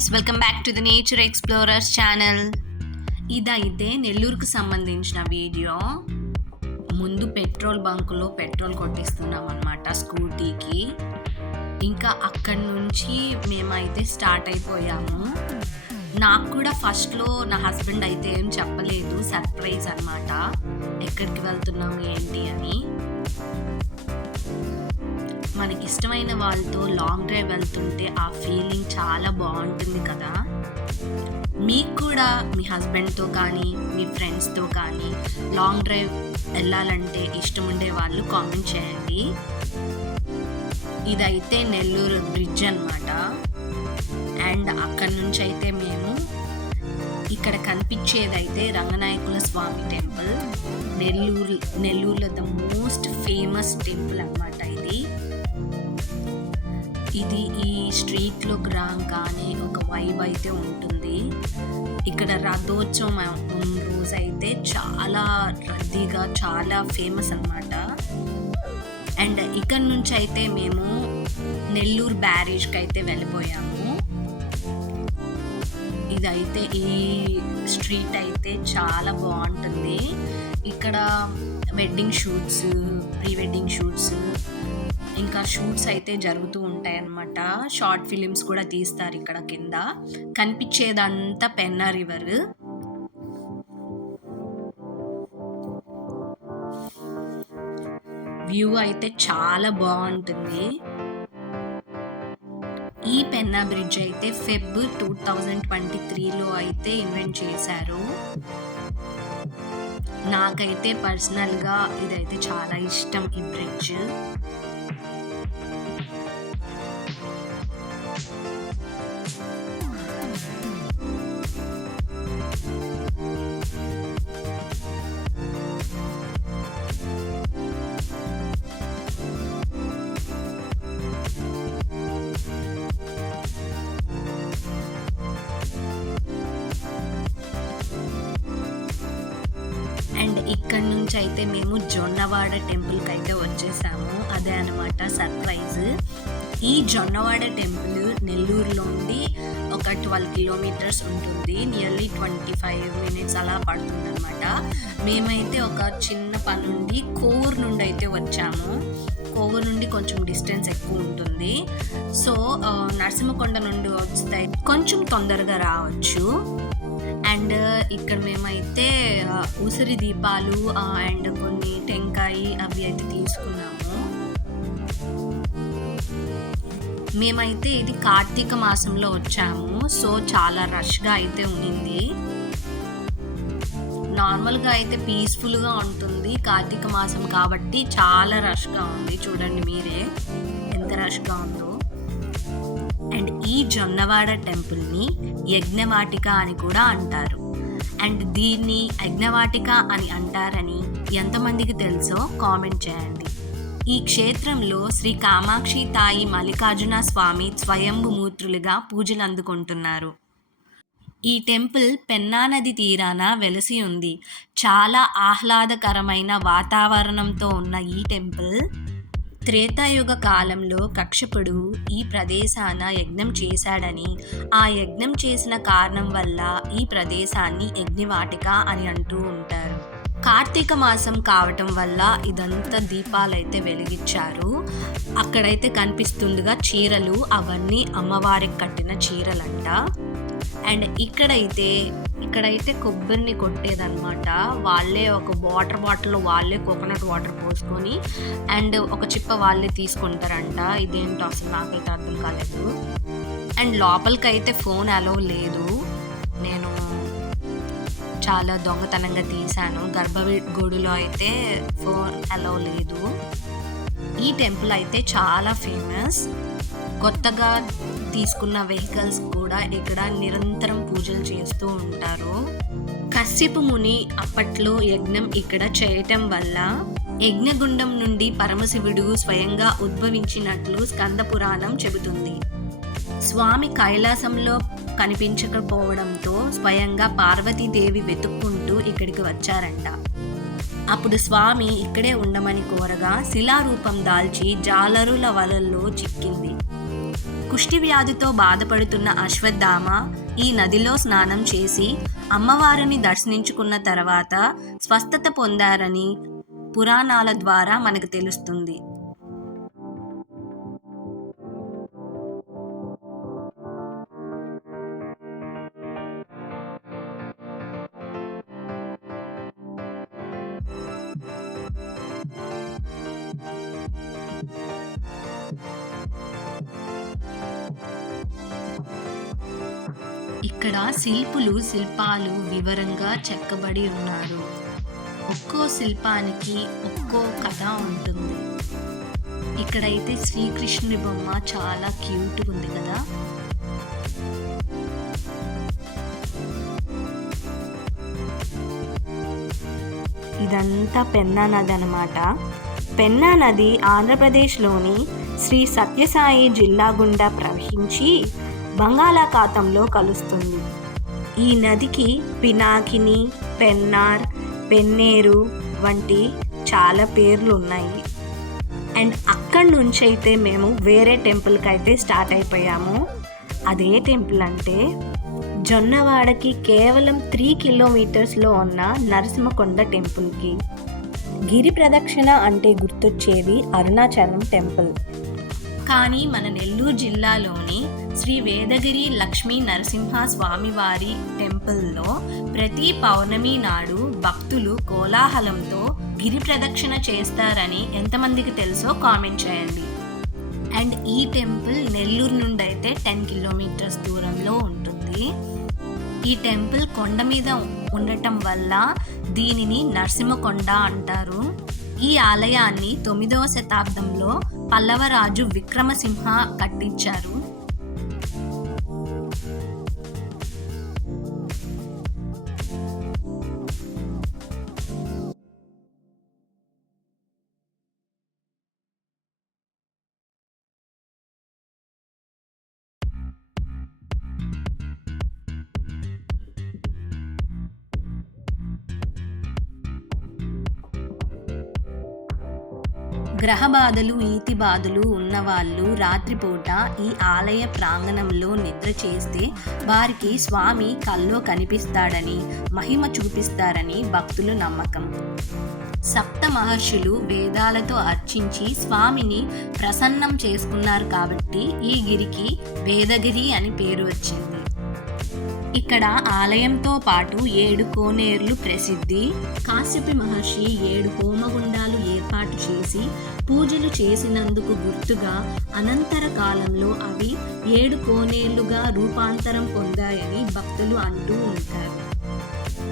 Guys, welcome back to the nature explorers channel. ఇదైతే నెల్లూరుకు సంబంధించిన వీడియో. ముందు పెట్రోల్ బంకులో పెట్రోల్ కొట్టిస్తున్నాం అన్నమాట స్కూటీకి. ఇంకా అక్కడి నుంచి మేమైతే స్టార్ట్ అయిపోయాము. నాకు కూడా ఫస్ట్లో నా హస్బెండ్ అయితే ఏం చెప్పలేదు, సర్ప్రైజ్ అన్నమాట, ఎక్కడికి వెళ్తున్నాము ఏంటి అని. మనకి ఇష్టమైన వాళ్ళతో లాంగ్ డ్రైవ్ వెళ్తుంటే ఆ ఫీలింగ్ చాలా బాగుంటుంది కదా. మీకు కూడా మీ హస్బెండ్తో కానీ మీ ఫ్రెండ్స్తో కానీ లాంగ్ డ్రైవ్ వెళ్ళాలంటే ఇష్టం ఉండే వాళ్ళు కామెంట్ చేయండి. ఇదైతే నెల్లూరు బ్రిడ్జ్ అన్నమాట. అండ్ అక్కడి నుంచి అయితే మేము ఇక్కడ కనిపించేదైతే రంగనాయకుల స్వామి టెంపుల్. నెల్లూరులో ద మోస్ట్ ఫేమస్ టెంపుల్ అన్నమాట ఇది. ఈ స్ట్రీట్లో రాగానే ఒక వైబ్ అయితే ఉంటుంది. ఇక్కడ రథోత్సవం రోజు అయితే చాలా రద్దీగా, చాలా ఫేమస్ అన్నమాట. అండ్ ఇక్కడ నుంచి అయితే మేము నెల్లూరు బ్యారేజ్కి అయితే వెళ్ళిపోయాము. ఇదైతే ఈ స్ట్రీట్ అయితే చాలా బాగుంటుంది. ఇక్కడ wedding shoots, pre wedding shoots, ఇంకా షూట్స్ అయితే జరుగుతూ ఉంటాయి అన్నమాట. షార్ట్ ఫిలిమ్స్ కూడా తీస్తారు. ఇక్కడ కింద కనిపించేదంతా పెన్నా రివర్. వ్యూ అయితే చాలా బాగుంటుంది. ఈ పెన్నా బ్రిడ్జ్ అయితే ఫెబ్ 2023లో అయితే ఇన్వెంట్ చేశారు. నాకైతే పర్సనల్గా ఇదైతే చాలా ఇష్టం ఈ బ్రిడ్జ్. అండ్ ఇక్కడ నుంచి అయితే మేము జొన్నవాడ టెంపుల్కి అయితే వచ్చేసాము. అదే అనమాట సర్ప్రైజ్. ఈ జొన్నవాడ టెంపుల్ నెల్లూరులో నుండి ఒక 12 కిలోమీటర్స్ ఉంటుంది. నియర్లీ 25 మినిట్స్ అలా పడుతుంది అనమాట. మేమైతే ఒక చిన్న పని నుండి కోవూరు నుండి అయితే వచ్చాము. కోవూరు నుండి కొంచెం డిస్టెన్స్ ఎక్కువ ఉంటుంది. సో నరసింహకొండ నుండి వస్తే కొంచెం తొందరగా రావచ్చు. అండ్ ఇక్కడ మేమైతే ఉసిరి దీపాలు అండ్ కొన్ని టెంకాయ అవి అయితే తీసుకున్నాము. మేమైతే ఇది కార్తీక మాసంలో వచ్చాము. సో చాలా రష్గా అయితే ఉన్నింది. నార్మల్గా అయితే పీస్ఫుల్గా ఉంటుంది. కార్తీక మాసం కాబట్టి చాలా రష్గా ఉంది. చూడండి మీరే ఎంత రష్గా ఉందో. అండ్ ఈ జొన్నవాడ టెంపుల్ని యజ్ఞవాటిక అని కూడా అంటారు. అండ్ దీన్ని యజ్ఞవాటిక అని అంటారని ఎంతమందికి తెలుసో కామెంట్ చేయండి. ఈ క్షేత్రంలో శ్రీ కామాక్షి తాయి మల్లికార్జున స్వామి స్వయంభుమూర్తులుగా పూజలు అందుకుంటున్నారు. ఈ టెంపుల్ పెన్నా నది తీరాన వెలసి ఉంది. చాలా ఆహ్లాదకరమైన వాతావరణంతో ఉన్న ఈ టెంపుల్ త్రేతాయుగ కాలంలో కశ్యపుడు ఈ ప్రదేశాన యజ్ఞం చేశాడని, ఆ యజ్ఞం చేసిన కారణం వల్ల ఈ ప్రదేశాన్ని యజ్ఞవాటిక అని అంటూ ఉంటారు. కార్తీక మాసం కావటం వల్ల ఇదంతా దీపాలైతే వెలిగించారు. అక్కడైతే కనిపిస్తుండగా చీరలు, అవన్నీ అమ్మవారికి కట్టిన చీరలంట. అండ్ ఇక్కడైతే కొబ్బరిని కొట్టేదన్నమాట. వాళ్ళే ఒక వాటర్ బాటిల్లో వాళ్ళే కోకోనట్ వాటర్ పోసుకొని అండ్ ఒక చిప్ప వాళ్ళే తీసుకుంటారంట. ఇదేంటో అసలు నాకైతే అర్థం కాలేదు. అండ్ లోపలికైతే ఫోన్ అలౌ లేదు. నేను చాలా దొంగతనంగా తీశాను. గర్భగుడిలో అయితే ఫోన్ అలౌ లేదు. ఈ టెంపుల్ అయితే చాలా ఫేమస్. కొత్తగా తీసుకున్న వెహికల్స్ కూడా ఇక్కడ నిరంతరం పూజలు చేస్తూ ఉంటారు. కశ్యపు ముని అప్పట్లో యజ్ఞం ఇక్కడ చేయటం వల్ల యజ్ఞగుండం నుండి పరమశివుడు స్వయంగా ఉద్భవించినట్లు స్కంద పురాణం చెబుతుంది. స్వామి కైలాసంలో కనిపించకపోవడంతో స్వయంగా పార్వతీదేవి వెతుక్కుంటూ ఇక్కడికి వచ్చారంట. అప్పుడు స్వామి ఇక్కడే ఉండమని కోరగా శిలారూపం దాల్చి జాలరుల వలల్లో చిక్కింది. కుష్టి వ్యాధితో బాధపడుతున్న అశ్వత్థామ ఈ నదిలో స్నానం చేసి అమ్మవారిని దర్శించుకున్న తర్వాత స్వస్థత పొందారని పురాణాల ద్వారా మనకు తెలుస్తుంది. ఇక్కడ శిల్పాలు వివరంగా చెక్కబడి ఉన్నారు. ఒక్కో శిల్పానికి ఒక్కో కథ ఉంటుంది. ఇక్కడైతే శ్రీకృష్ణుని బొమ్మ చాలా క్యూట్గా ఉంది కదా. ఇదంతా పెన్నా నది అన్నమాట. పెన్నా నది ఆంధ్రప్రదేశ్లోని శ్రీ సత్యసాయి జిల్లా గుండా ప్రవహించి బంగాళాఖాతంలో కలుస్తుంది. ఈ నదికి పినాకిని, పెన్నార్, పెన్నేరు వంటి చాలా పేర్లు ఉన్నాయి. అండ్ అక్కడి నుంచి అయితే మేము వేరే టెంపుల్కి అయితే స్టార్ట్ అయిపోయాము. అదే టెంపుల్ అంటే జొన్నవాడకి కేవలం 3 కిలోమీటర్స్లో ఉన్న నరసింహకొండ టెంపుల్కి. గిరి ప్రదక్షిణ అంటే గుర్తొచ్చేది అరుణాచలం టెంపుల్. కానీ మన నెల్లూరు జిల్లాలోని శ్రీ వేదగిరి లక్ష్మీ నరసింహ స్వామివారి టెంపుల్లో ప్రతి పౌర్ణమి నాడు భక్తులు కోలాహలంతో గిరి ప్రదక్షిణ చేస్తారని ఎంతమందికి తెలుసో కామెంట్ చేయండి. అండ్ ఈ టెంపుల్ నెల్లూరు నుండి అయితే 10 కిలోమీటర్స్ దూరంలో ఉంటుంది. ఈ టెంపుల్ కొండ మీద ఉండటం వల్ల దీనిని నరసింహకొండ అంటారు. ఈ ఆలయాన్ని 9వ శతాబ్దంలో పల్లవరాజు విక్రమసింహ కట్టించారు. గ్రహ బాధలు, ఈతి బాధలు ఉన్నవాళ్ళు రాత్రిపూట ఈ ఆలయ ప్రాంగణంలో నిద్ర చేస్తే వారికి స్వామి కల్లో కనిపిస్తాడని, మహిమ చూపిస్తారని భక్తుల నమ్మకం. సప్త మహర్షులు వేదాలతో అర్చించి స్వామిని ప్రసన్నం చేసుకున్నారు కాబట్టి ఈ గిరికి వేదగిరి అని పేరు వచ్చింది. ఇక్కడ ఆలయంతో పాటు 7 కోనేర్లు ప్రసిద్ధి. కాశ్యపి మహర్షి 7 హోమగుండాలు ఏర్పాటు చేసి పూజలు చేసినందుకు గుర్తుగా అనంతర కాలంలో అవి 7 కోనేర్లుగా రూపాంతరం పొందాయని భక్తులు అంటూ ఉంటారు.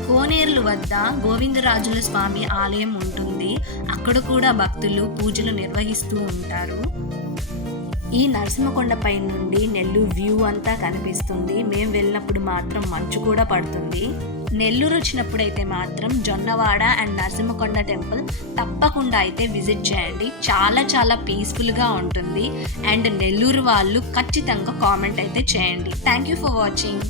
కోనేర్లు వద్ద గోవిందరాజుల స్వామి ఆలయం ఉంటుంది. అక్కడ కూడా భక్తులు పూజలు నిర్వహిస్తూ ఉంటారు. ఈ నరసింహకొండపై నుండి నెల్లూరు వ్యూ అంతా కనిపిస్తుంది. మేము వెళ్ళినప్పుడు మాత్రం మంచు కూడా పడుతుంది. నెల్లూరు వచ్చినప్పుడైతే మాత్రం జొన్నవాడ అండ్ నరసింహకొండ టెంపుల్ తప్పకుండా అయితే విజిట్ చేయండి. చాలా చాలా పీస్ఫుల్గా ఉంటుంది. అండ్ నెల్లూరు వాళ్ళు ఖచ్చితంగా కామెంట్ అయితే చేయండి. Thank you for watching.